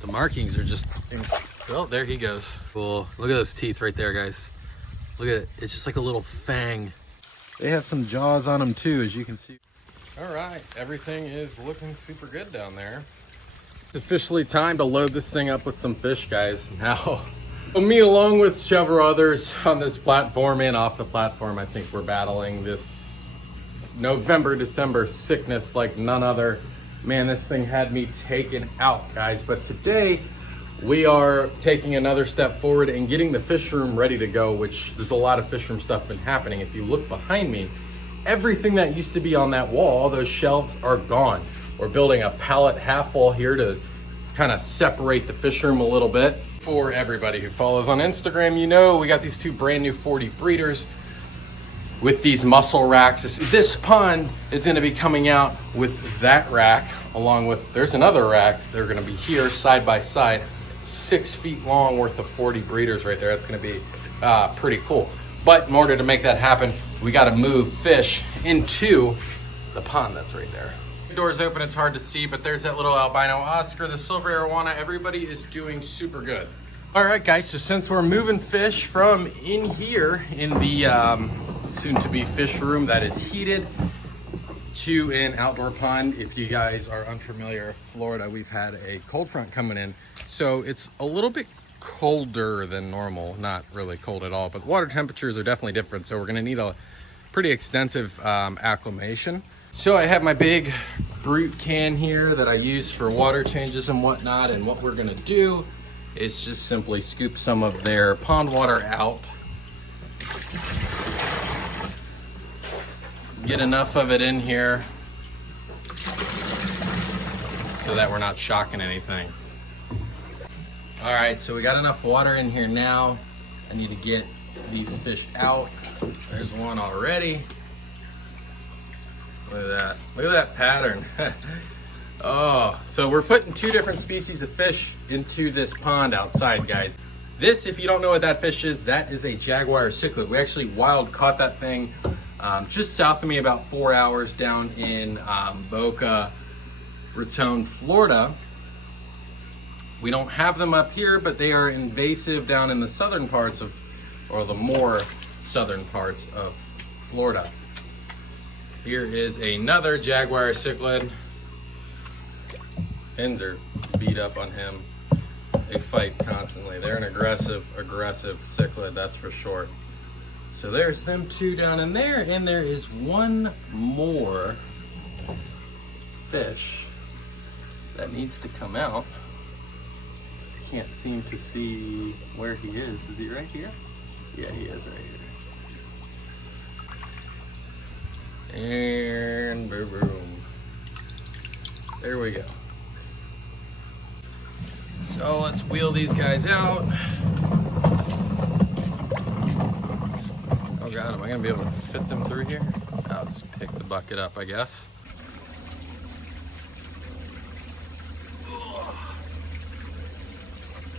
The markings are just, oh, there he goes. Cool. Look at those teeth right there, guys. Look at it. It's just like a little fang. They have some jaws on them too, as you can see. All right, everything is looking super good down there. It's officially time to load this thing up with some fish, guys. Now, me along with several others on this platform and off the platform, I think we're battling this November, December sickness like none other. Man, this thing had me taken out, guys. But today, we are taking another step forward and getting the fish room ready to go, which there's a lot of fish room stuff been happening. If you look behind me, everything that used to be on that wall, all those shelves are gone. We're building a pallet half wall here to kind of separate the fish room a little bit. For everybody who follows on Instagram, you know we got these two brand new 40 breeders with these mussel racks. This pond is going to be coming out with that rack, along with, there's another rack. They're going to be here side by side, 6 feet long worth of 40 breeders right there. That's going to be pretty cool. But in order to make that happen, we got to move fish into the pond that's right there. The door's open, it's hard to see, but there's that little albino Oscar, the silver arowana. Everybody is doing super good. All right, guys, so since we're moving fish from in here in the soon-to-be fish room that is heated to an outdoor pond, if you guys are unfamiliar, Florida, we've had a cold front coming in, so it's a little bit colder than normal. Not really cold at all, but water temperatures are definitely different, so we're going to need a pretty extensive acclimation. So I have my big brute can here that I use for water changes and whatnot, and what we're going to do is just simply scoop some of their pond water out, get enough of it in here so that we're not shocking anything. All right, so we got enough water in here now. I need to get these fish out. There's one already. Look at that. Look at that pattern. Oh, so we're putting 2 different species of fish into this pond outside, guys. This, if you don't know what that fish is, that is a jaguar cichlid. We actually wild caught that thing just south of me, about 4 hours down in Boca Raton, Florida. We don't have them up here, but they are invasive down in the southern parts of, or the more southern parts of Florida. Here is another jaguar cichlid. Fins are beat up on him. They fight constantly. They're an aggressive cichlid, that's for sure. So there's them 2 down in there, and there is one more fish that needs to come out. I can't seem to see where he is. Is he right here? Yeah, he is right here. And boom. There we go. So let's wheel these guys out. Oh God, am I gonna be able to fit them through here? I'll just pick the bucket up, I guess.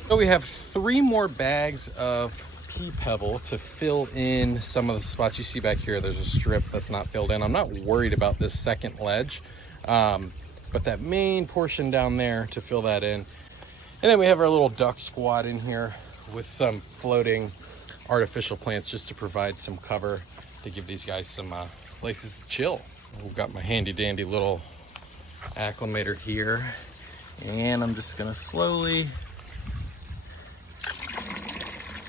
So we have 3 more bags of pea pebble to fill in some of the spots you see back here. There's a strip that's not filled in. I'm not worried about this second ledge, but that main portion down there to fill that in. And then we have our little duck squad in here with some floating artificial plants just to provide some cover to give these guys some places to chill. We've got my handy dandy little acclimator here, and I'm just gonna slowly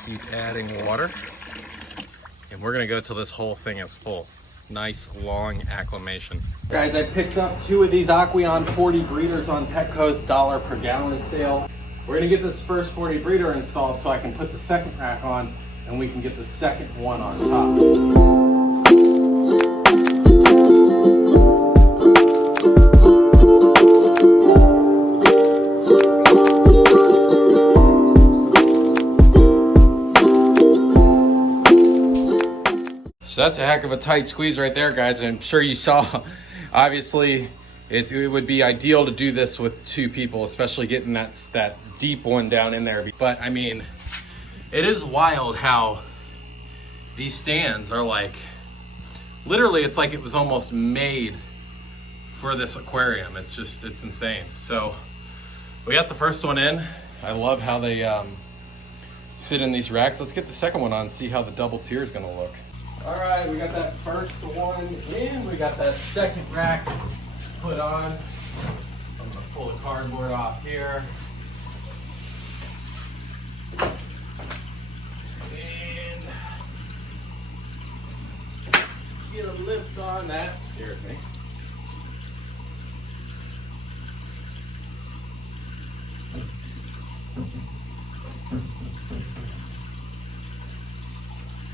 keep adding water, and we're gonna go till this whole thing is full. Nice long acclimation. Guys, I picked up 2 of these Aqueon 40 breeders on Petco's $1 per gallon sale. We're gonna get this first 40 breeder installed so I can put the second rack on and we can get the second one on top. So that's a heck of a tight squeeze right there, guys. I'm sure you saw, obviously, it would be ideal to do this with 2 people, especially getting that deep one down in there. But I mean, it is wild how these stands are like, literally, it's like it was almost made for this aquarium. It's insane. So We got the first one in. I love how they sit in these racks. Let's get the second one on and see how the double tier is gonna look. All right, we got that first one in. We got that second rack put on. I'm gonna pull the cardboard off here. And get a lift on. That scared me.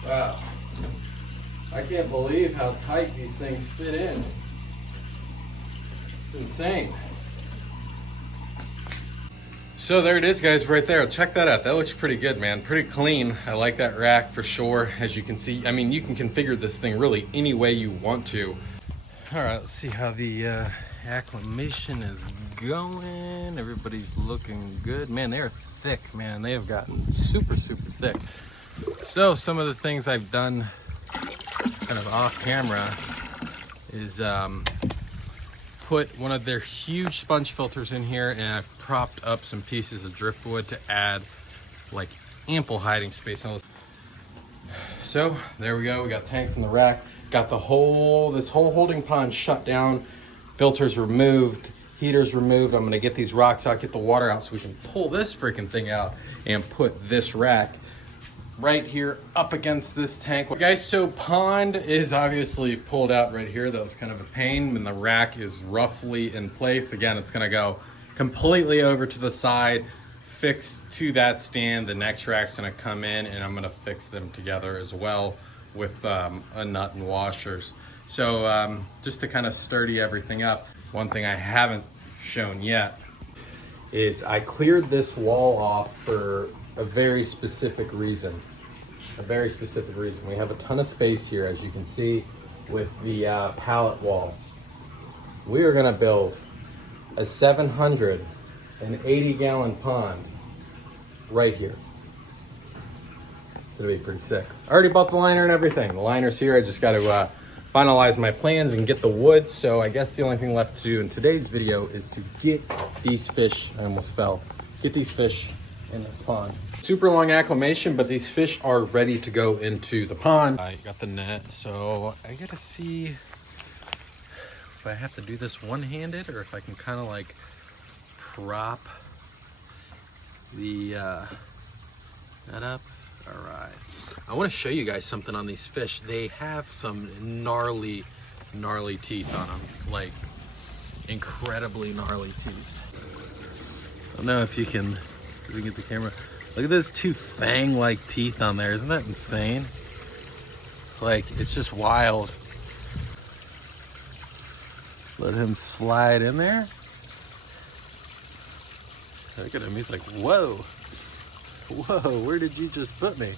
Wow. I can't believe how tight these things fit in. It's insane. So there it is, guys, right there. Check that out. That looks pretty good, man. Pretty clean. I like that rack for sure. As you can see, I mean, you can configure this thing really any way you want to. All right, let's see how the acclimation is going. Everybody's looking good. Man, they are thick, man. They have gotten super, super thick. So some of the things I've done kind of off camera is put one of their huge sponge filters in here, and I've propped up some pieces of driftwood to add like ample hiding space. So there we go. We got tanks in the rack. Got this whole holding pond shut down. Filters removed. Heaters removed. I'm gonna get these rocks out, get the water out so we can pull this freaking thing out and put this rack right here up against this tank. Guys, so pond is obviously pulled out right here. That was kind of a pain, and the rack is roughly in place. Again, it's gonna go completely over to the side, fixed to that stand. The next rack's gonna come in, and I'm gonna fix them together as well with a nut and washers. So just to kind of sturdy everything up. One thing I haven't shown yet is I cleared this wall off for a very specific reason. We have a ton of space here, as you can see, with the pallet wall. We are gonna build a 780-gallon pond right here. It's gonna be pretty sick. I already bought the liner and everything. The liner's here. I just got to finalize my plans and get the wood. So I guess the only thing left to do in today's video is to get these fish, I almost fell, get these fish in this pond. Super long acclimation, but these fish are ready to go into the pond. I got the net, so I gotta see if I have to do this one-handed or if I can kind of like prop the net up. All right, I want to show you guys something on these fish. They have some gnarly teeth on them, like incredibly gnarly teeth. I don't know if you can get the camera. Look at those two fang-like teeth on there. Isn't that insane? Like, it's just wild. Let him slide in there. Look at him. He's like, whoa. Whoa, where did you just put me? I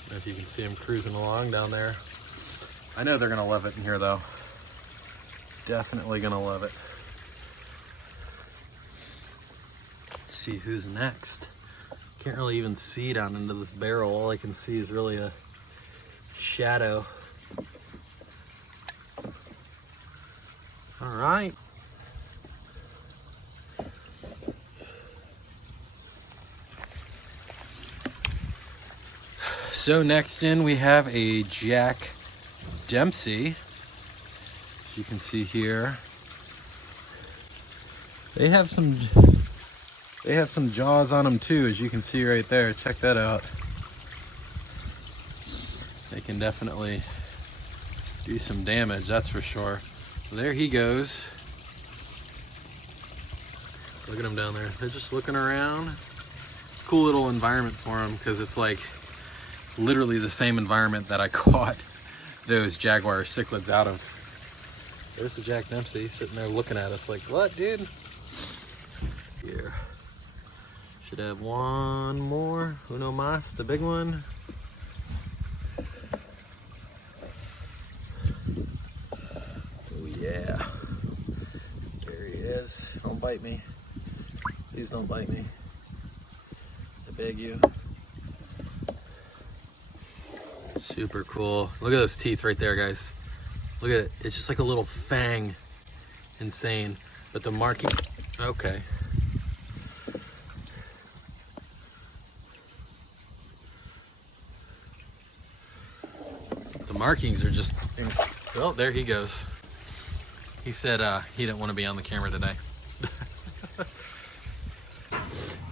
don't know if you can see him cruising along down there. I know they're going to love it in here, though. Definitely going to love it. See who's next. Can't really even see down into this barrel. All I can see is really a shadow. All right. So next in we have a Jack Dempsey. As you can see here, they have some jaws on them too, as you can see right there. Check that out. They can definitely do some damage, that's for sure. So there he goes. Look at them down there. They're just looking around. Cool little environment for them, because it's like literally the same environment that I caught those jaguar cichlids out of. There's the Jack Dempsey. He's sitting there looking at us like, what, dude? Here. Should have one more. Uno mas, the big one. Oh yeah. There he is. Don't bite me. Please don't bite me. I beg you. Super cool. Look at those teeth right there, guys. Look at it. It's just like a little fang. Insane. But the marking, okay. The markings are just, well, there he goes. He said he didn't want to be on the camera today.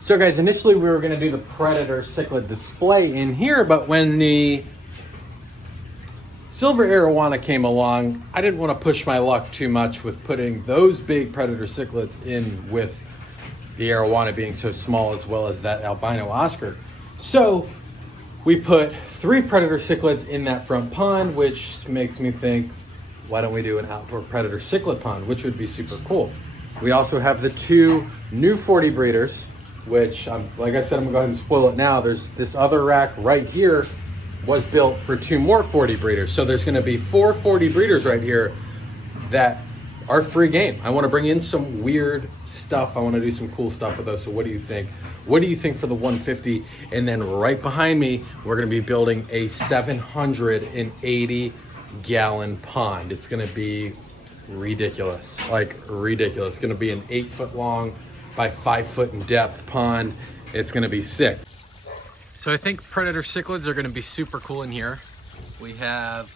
So guys, initially we were going to do the Predator Cichlid display in here, but when the silver arowana came along, I didn't want to push my luck too much with putting those big Predator Cichlids in with the arowana being so small, as well as that albino Oscar. So we put 3 Predator Cichlids in that front pond, which makes me think, why don't we do an outdoor Predator Cichlid pond, which would be super cool. We also have the 2 new 40 breeders, which, like I said, I'm gonna go ahead and spoil it now. There's this other rack right here was built for 2 more 40 breeders. So there's gonna be 4 40 breeders right here that are free game. I wanna bring in some weird stuff. I wanna do some cool stuff with those. So what do you think? What do you think for the 150? And then right behind me, we're gonna be building a 780 gallon pond. It's gonna be ridiculous, like ridiculous. It's gonna be an 8 foot long by 5 foot in depth pond. It's gonna be sick. So I think Predator Cichlids are gonna be super cool in here. We have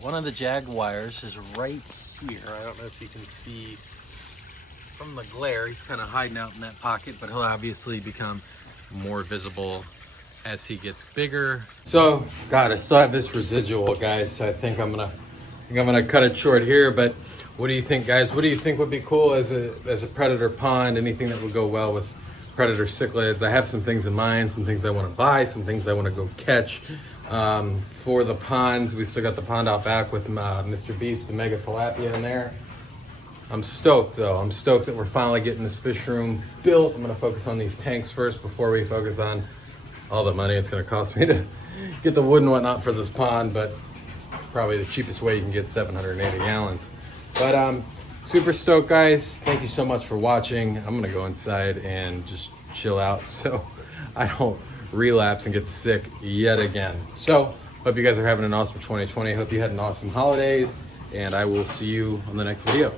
one of the jaguars is right here. I don't know if you can see from the glare. He's kind of hiding out in that pocket, but he'll obviously become more visible as he gets bigger. So, God, I still have this residual, guys. So I think I'm gonna cut it short here. But what do you think, guys? What do you think would be cool as a predator pond? Anything that would go well with Predator Cichlids? I have some things in mind, some things I want to buy, some things I want to go catch. For the ponds, we still got the pond out back with Mr. Beast, the mega tilapia in there. I'm stoked though. I'm stoked that we're finally getting this fish room built. I'm gonna focus on these tanks first before we focus on all the money it's gonna cost me to get the wood and whatnot for this pond, but it's probably the cheapest way you can get 780 gallons. But super stoked, guys. Thank you so much for watching. I'm gonna go inside and just chill out so I don't relapse and get sick yet again. So hope you guys are having an awesome 2020. Hope you had an awesome holidays, and I will see you on the next video.